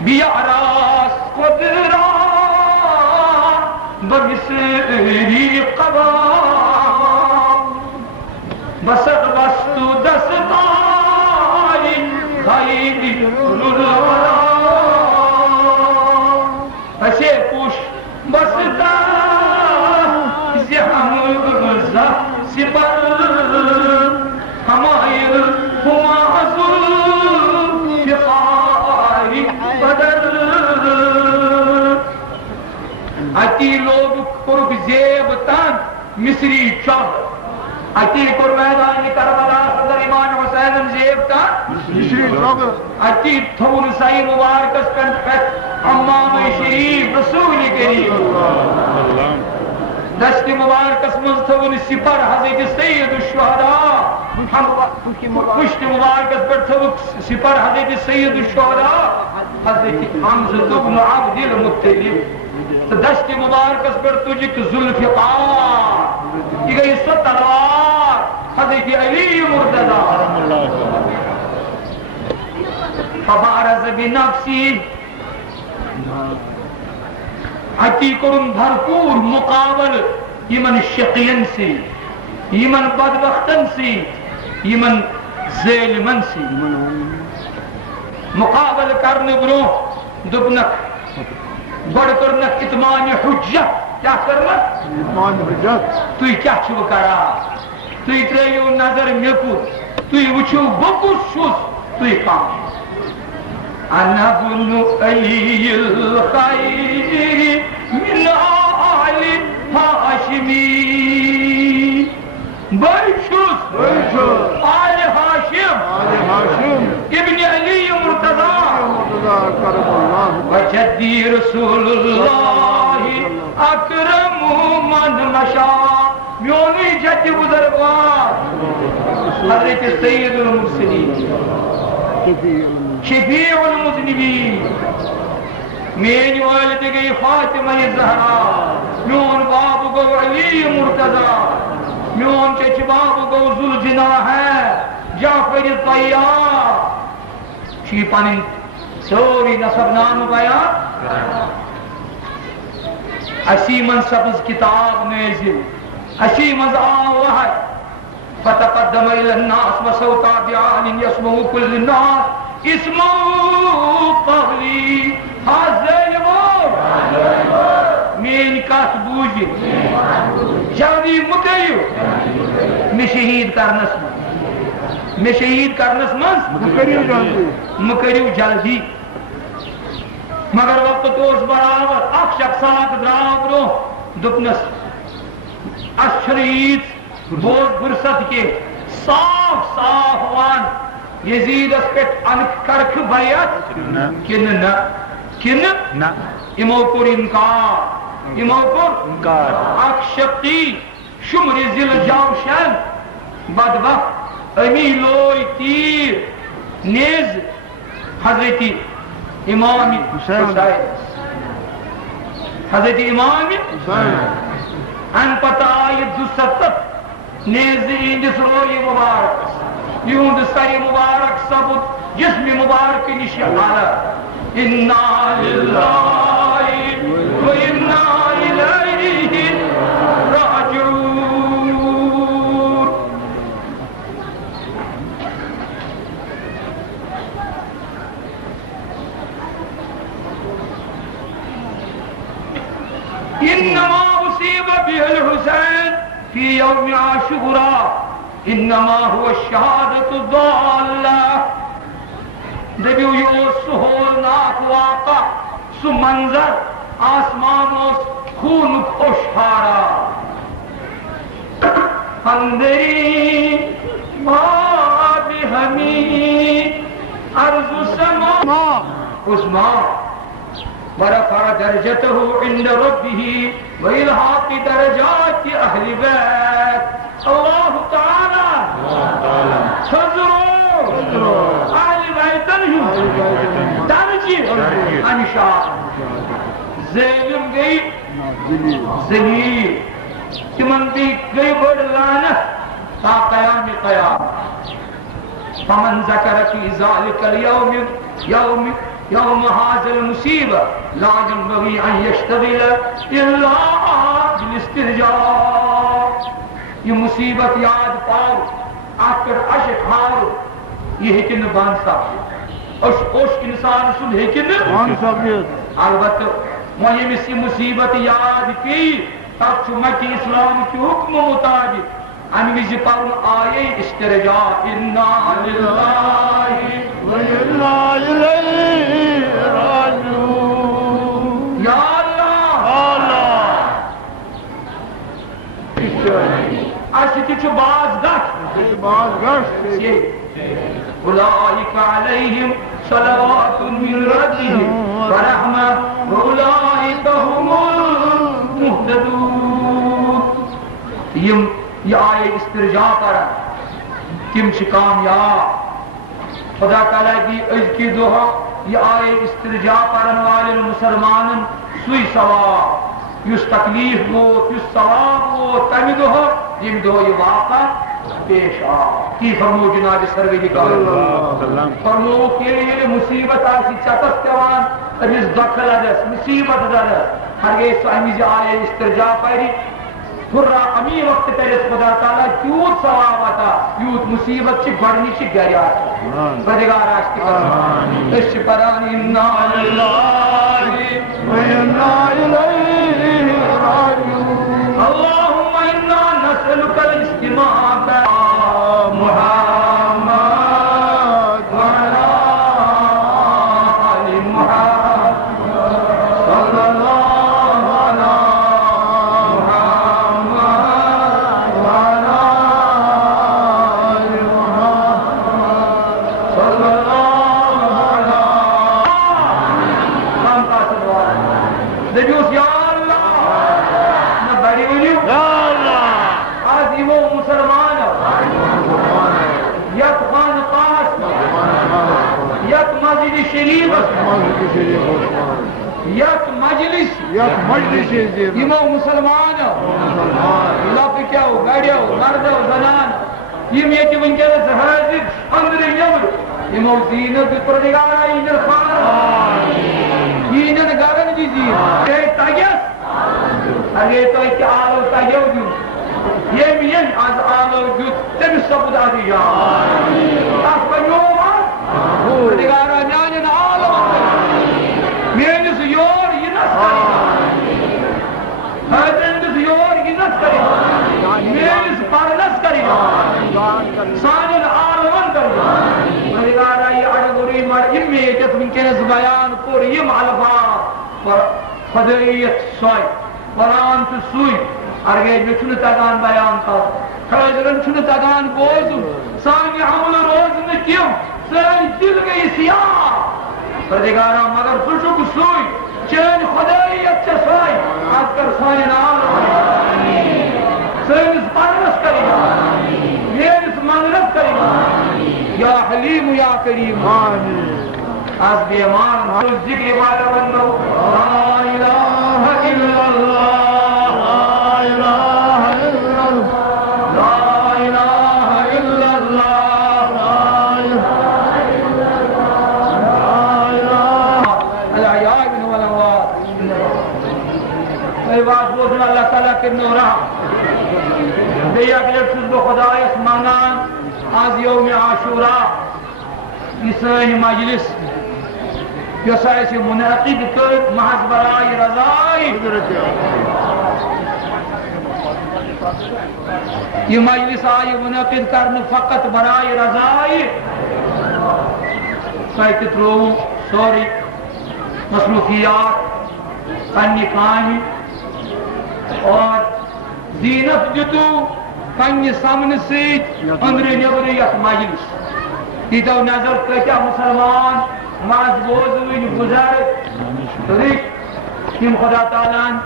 بیعراس قدرا بمسری قبا بسر بستو دستائی خیلی الورا اسے پوش بستا زحم سپر ہمائر ہمازل فقاری بدر اتی لوگ قرب زیب تن مصری چاہ اتی قرب میدان کربلا صدر امام حسین زیب تن مصری چاہ اتی تھون سائی مبارکس کن پت امام شریف رسول کریم دست مبارکس منتھون سپر حضرت سید الشہداء پشت مبارکس پر تھو سپر حضرت سید الشہداء حضرت حمزہ بن عبد المطلب دست مبارکس پر تجھک ذوالفقار یہ گئی سو تلوار حضرت علی مرتضی فبارز بنفسی اتی کرن بھرپور مقابل یمن شقین سے یمن بدبختن سے یمن ظالمن سے مقابل کرنے برو دبنک بڑھ کرنک اتمان حجت کیا کرنک اتمان حجت توی کیا چھو کرا توی تریو نظر میپور توی وچھو بکس شوز توی کام انا بن علی الخیر من آل ہاشمی برشوز آل ہاشم ابن علی مرتضی وجدی رسول اللہ اکرم من مشا میونی جد بزرگوار حضرت سید المرسلین شفیع المذنبین میری والد گئی فاطمہ زہرا میون باب گو علی مرتضی میون چچ باب گو ذوالجناح ہے جعفر طیار چی پانی سوری نسب نام بیان اسی من سبز کتاب نازل اسی من وحی فتقدم الى الناس وسوطا بعال يسمو كل الناس اسمو قهلی حاضر مین کات بوجی جلدی مکیو میں شہید کرنس من مکریو جلدی مگر وقت توس برابر اخ شخصات دراو برو دپنس اشریت بہت برست کے صاف وان یزید اس پہ انک کرک بیعت کن امو پر انکار اک شقی شمر ذل جوشن بدبخت امی لوئی تیر نیز حضرت امام حسین حضرت امام ان پتہ آئی 270 نیز اندس روی مبارک یہند سری مبارک سبت جسم مبارک نش انا للہ و انا الیہ راجعون. انما اصیب به الحسین في يوم عاشوراء انما هو الشهادة الضالة. دبیو یہ سہولناک واقع سو منظر آسمان خون خوشحارا اندری ما بہمی ارض سما اس ماں ورفع درجته عند ربه وإلحاق درجات أهل بيت الله تعالى صدروا أهل بيتهم درجة أنشاء زيلم گئی زلیل تمن بھی گئی بڑ لعنت تا قیام قیام. فمن ذكر في ذلك اليوم يوم هذا المصيبة لا ينبغي أن يشتغل إلا بالاسترجاع. یہ مصیبت یاد پاؤ آخر عشق ہارو یہ ہیکن بان صاحب اوش انسان سن ہیکن بان صاحب. البتہ مہم اسی مصیبت یاد کی تب چمکی اسلام کی حکم مطابق انویزی پاؤن آئے استرجاع انا للہ وَإِنَّا إِلَيْهِ رَاجِعُونَ. یا اللہ اسی چھ باز گشت اولئک علیہم صلوات من ربهم ورحمہ واولئک هم المہتدون. یہ آئے استرجاع پر تم چھ کامیاب. خدا تعالیٰ کی عز کی دعا یہ آئے استرجاع پرن والے مسلمان سوئی ثواب یس تکلیف ووت یس ثواب ووت تمہ دہ یم دہ یہ واقع پیش آ کی فرمو جناب سروری فرمو کہ مصیبت آسی چتس پیوان امس دکھ لدس مصیبت لدس ہرگز سو امز آئے استرجاع پری ہرا امی وقت تیرس خدا تعالیٰ تیوت ثواب عطا یوت مصیبت چھ گڑنی چھ گریا بدگار آشتی قسم اس چھ پران انا للہ و انا الیہ راجعون. اللہم انا نسألک الاجتماع محمد وعلا آل محمد صلی اللہ علیہ دبیوس یا اللہ نہ بڑی ونیو آج وہ مسلمان یک خانقاہ یک مسجد شریف یک مجلس یمو مسلمان لپ کیا ہو گڑیا ہو مرد ہو زنان یم یہ ونکس حاضر اندر نیبر یمو زینت پردگار اینر خان اینن گرن جی زین تگس اگے تو کہ آلو تگیو جو یہ مین از آلو جو تم سبد آدی یا تاک پنیوما پردگارا نیانن آلو مینس یور ینس کری حضرندس یور ینس کری مینس پرنس کری سانن آلوان کری پردگارا یہ اڑگوری مر امی جس منکنس بیان کور یم الفاظ خدایت سوئی قرآن تو سوئی ارگیج میں چھنے تگان بیان کر خیدرن چھنے تگان بوزو سانی عمل روز میں کیوں سانی دل گئی سیاہ پردگارا مگر سوشک سوئی چین خدایت چا سوئی آج کر سانی نام سینس پرنس کریں میرس منرس کریں یا حلیم یا کریم آج بیمان ذکر والا بندو لا الہ الا روزن اللہ تعالیٰ کرنو رحم بیٚیہِ اکہِ لٹہِ چھُس بہٕ خۄدایس منگان آز یومِ عاشورا یہِ سٲنۍ مجلس یۄس اَسہِ منعقد کٔر محض برائے رضاے یہ مجلس آئی منعقد کرنے فقط برائے رضائی تۄہہِ تہِ ترٛووُ سورُے مصروفیات پننہِ کامہِ اور زینت دِتوٗ پننہِ سمنہٕ سۭتۍ أنٛدرٕ نیٚبرٕ یتھ مجلس دیٖتو نظر کۭتیاہ مُسلمان منٛز بوزوٕنۍ بُزرگ رٕتۍ یِم خدا تعالیٰ ہن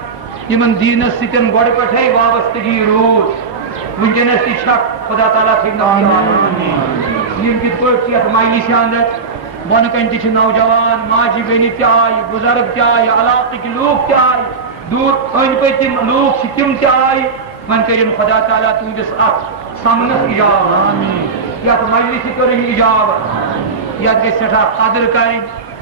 یِمن دیٖنس سۭتۍ گۄڈٕ پٮ۪ٹھے وابستگی روٗد وٕنکٮ۪نس تہِ چھکھ خدا تعالیٰ تھٲینو یِم کِتھ پٲٹھۍ چھِ یتھ مجلسہِ انٛدر بۄنہٕ کنہِ تہِ چھِ نوجوان ماجہِ بیٚنہِ تہِ آیہِ بُزرگ تہِ آیہِ علاقٕکۍ لوٗکھ تہِ آیہِ دوٗر أنٛدۍ پٔکۍ تِم لوٗکھ چھِ تِم تہِ آیہِ وۄنۍ کٔرِنۍ خدا تعالیٰ تُہنٛدِس اتھ سمنس اجابت یتھ مجلسہِ کٔرٕنۍ اجابت یتھ گژھِ سٮ۪ٹھاہ قدر کرٕنۍ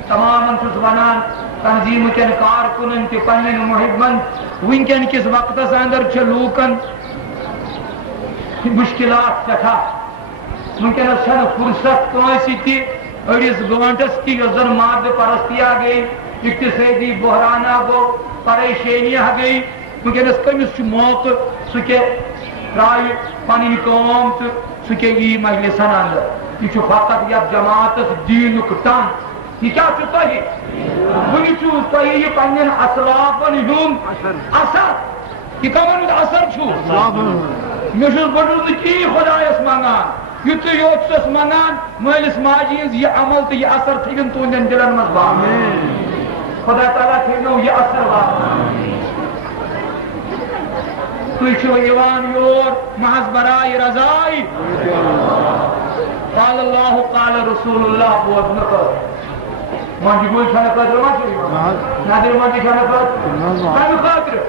تمامن چھُس ونان تنظیٖم کٮ۪ن کارکُنن تہِ پننٮ۪ن محبن وٕنکٮ۪ن کِس وقتس انٛدر چھِ لوٗکن مُشکِلات سٮ۪ٹھاہ وٕنکٮ۪نس چھنہٕ فرصت کٲنٛسہِ تہِ أڑِس گٲنٛٹس تہِ یۄس زن مادٕ پرستیا گٔے اقتصٲدی بحرانہ گوٚو پریشٲنیاہ گٔے وٕنکٮ۪نس کٔمِس چھُ موقعہٕ سُہ کیٛاہ ترٛاوِ پنٕنۍ کٲم تہٕ سُہ کیٛاہ یی مجلسن انٛدر یہ چھُ فقط یتھ جماعتس دیٖنُک ٹن یہ کیٛاہ چھُ تۄہہِ وُنہِ چھُو تۄہہِ یہِ پننٮ۪ن اسلافن ہُنٛد اثر یہ کمن ہُنٛد اثر چھُ مےٚ چھُس بہٕ چھُس نہٕ تی خۄدایس منگان یُتُے یوت چھُس منگان مٲلِس ماجہِ ہٕنٛز یہِ عمل تہٕ یہِ اثر تھٲوِن تُہنٛدٮ۪ن دِلن منٛز باقٕے خدا تعالیٰ تھٲینو یہِ اثر واتنٲوِتھ تُہۍ چھِو یِوان یور محض برائے رضاے قال اللہ قال رسول اللہ بوزنہٕ خٲطرٕ منٛجہِ گوٗلۍ کھٮ۪نہٕ خٲطرٕ ما چھِ یِوان نظرِ منٛجہِ کھٮ۪نہٕ خٲطرٕ کمہِ خٲطرٕ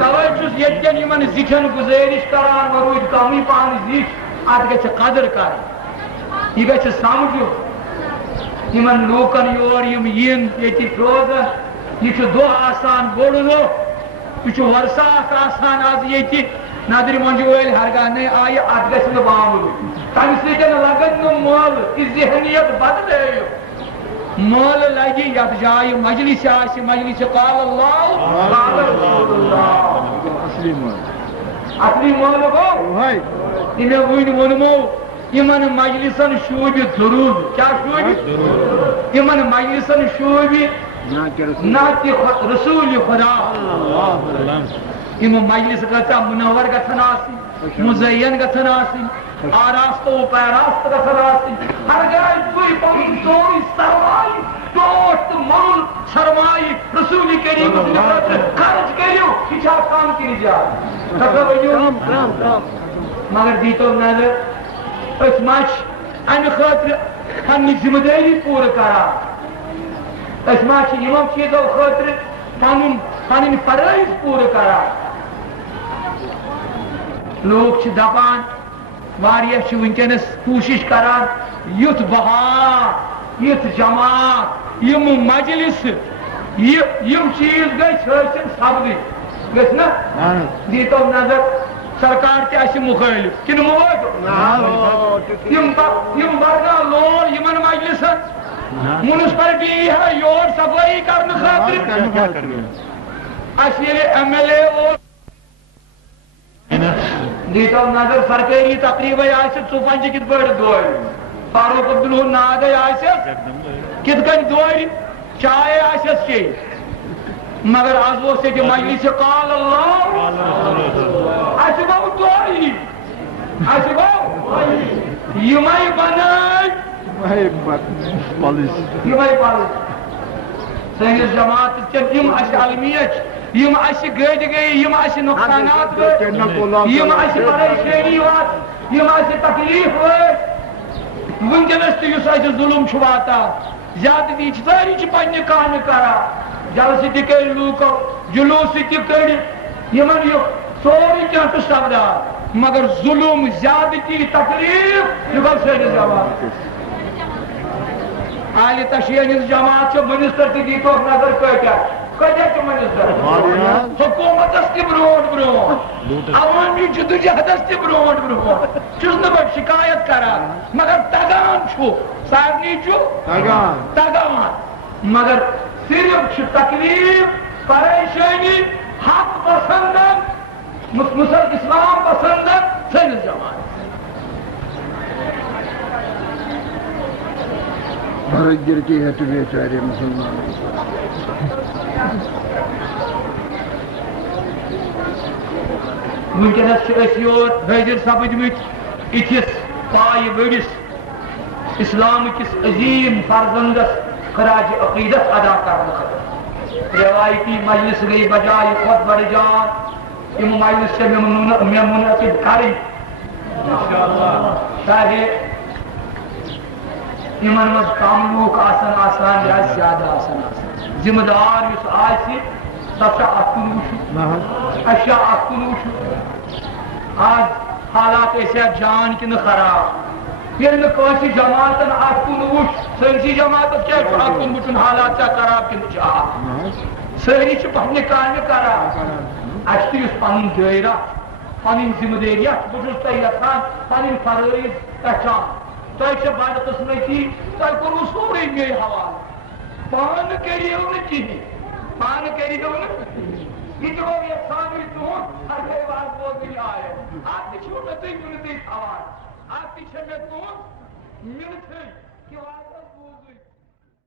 توے چھُس ییٚتہِ یِمن زِٹھٮ۪ن گُزٲرِش کران وۄنۍ روٗدۍ کمٕے پہن زِٹھۍ اتھ گژھِ قدر کرٕنۍ یہِ گژھِ سمجھُن یِمن لوٗکن یور یِم یِن ییٚتہِ روزن یہِ چھُ دۄہ آسان بوٚڑ دۄہ یہِ چھُ ورثہ اکھ آسان آز ییٚتہِ نظرِ منٛجہِ وٲلۍ ہرگاہ آیہِ اتھ گژھِ نہٕ بامبرُن تمہِ سۭتۍ لگن نہٕ مٲلہٕ یہِ ذہنیت بدلٲیِو مٲلہٕ لگہِ یتھ جایہِ مجلس آسہِ مجلس قال اللہ قال رسول اللہ اصلی مٲلہٕ گوٚو یہِ مےٚ وُنۍ ووٚنمو یِمن مجلسن شوٗبہِ ضروٗر کیٛاہ شوٗبہِ یِمن مجلسن شوٗبہِ نہ تہِ رسوٗلِ خدا یِم مجلس گژھن منور گژھن آسٕنۍ مُزین گژھن آسٕنۍ آراستو پیراست گژھن آسٕنۍ ہرگاہ تُہۍ پنُن سورُے سرمایہِ ٹوٹھ تہٕ مۄل سرمایہِ رسوٗلِ کریٖم سٕنٛدِ خٲطرٕ خرٕچ کٔرِو یہِ چھا کم کِنہٕ زیادٕ مگر دیٖتو نظر أسۍ ما چھِ امہِ خٲطرٕ پننہِ ذمہٕ دٲری پوٗرٕ کران أسۍ ما چھِ یِمو چیٖزو خٲطرٕ پنٕنۍ فرٲیض پوٗرٕ کران لوٗکھ چھِ دپان واریاہ چھِ وٕنکٮ۪نس کوٗشش کران یُتھ بہار یُتھ جماعت یِم مجلس یِم چیٖز گژھِ حٲصِل سپدٕنۍ گژھِ نا دیٖتو نظر سرکار تہِ آسہِ مُخٲلِف کِنہٕ موافق یِم برنا لون یِمن مجلسن منسپلٹی یی ہا یور صفٲیی کرنہٕ خٲطرٕ اَسہِ ییٚلہِ ایم ایل اے اوس دیٖتو نظر سرکٲری تقریٖبے آسہِ ژُپنٛجہِ کِتھ پٲٹھۍ دورِ فاروق عبدالہ ہُنٛد ناگے آسٮ۪س کِتھ کٔنۍ دورِ چاے آسٮ۪س چیٚنۍ مگر آز اوس ییٚتہِ مجلسِ قال اللہ اَسہِ گوٚو دورِ اَسہِ گوٚو یِمے بنٲے یِمے پلٕز سٲنِس جماعتس کٮ۪ن یِم اَسہِ المیہ چھِ یِم اَسہِ گٔدۍ گٔے یِم اَسہِ نۄقصانات وٲتۍ یِم اَسہِ پریشٲنی واتہِ یِم اَسہِ تکلیٖف وٲتۍ وٕنکٮ۪نس تہِ یُس اَسہِ ظُلم چھُ واتان زیادتی چھِ سٲری چھِ پننہِ کامہِ کران جلسہٕ تہِ کٔرۍ لوٗکو جلوٗسہٕ تہِ کٔڑِتھ یِمن یہِ سورُے کینٛہہ چھُ سپدان مگر ظُلم زیادتی تکلیٖف یہِ گوٚو سٲنِس جماعتس عالہِ تشیٖع ہٕنٛز جماعت چھِ مِنسٹر تہِ دیٖتوکھ نظر کۭتیاہ کتیا چمنس حکومتس تہ برونٹ عوامی جدوجہدس تہ برونٹ چھس نہ بہٕ شکایت کران مگر تگان چھُ سارنٕے چھُ تگان مگر صرف تکلیف پریشانی حق پسندن اسلام پسندن سٲنِس زمانس گرتی ہے تو بیچارے مسلمان ونکس یور حاضر سپدمت اتھس پائے بڑس اسلام کس عظیم فرزندس خراج عقیدت ادا کرنے خاطر روایتی مجلس گئی بجائے خود بڑھ جان ام مجلس سے میں منعقد کریں چاہے یمن مز کم لوگ آسان یا زیادہ آسان ذمہ دار اس آسی سب سے اکن وچ اشیا اکن وچ آج حالات ایسے جان کن خراب یل نہ کٲنٛسہِ جماعتن اکن وچ سٲرسٕے جماعتس کیا اکن وچن حالات چھا خراب کن سٲری چھِ پننہِ کامہِ کران اَسہِ تہِ یُس پنُن دٲیرہ پنٕنۍ ذمہ دٲریت بہٕ چھُس تۄہہِ یژھان پنٕنۍ فرٲیض پہچان تۄہہِ چھِ بڑٕ قسمتی تۄہہِ کوٚروٕ سورُے مے حوالہٕ پانہٕ کٔرِو نہٕ کِہیٖنۍ پانہٕ کٔرِو نہٕ یہ جو یژھان تُہُنٛد ہرے واز بوزنہِ آیو اَتھ تہِ چھُو نہٕ تُہۍ کُنہِ تہِ حوالہٕ اَتھ تہِ چھےٚ مےٚ تُہُنٛد مِنتھٕے کہِ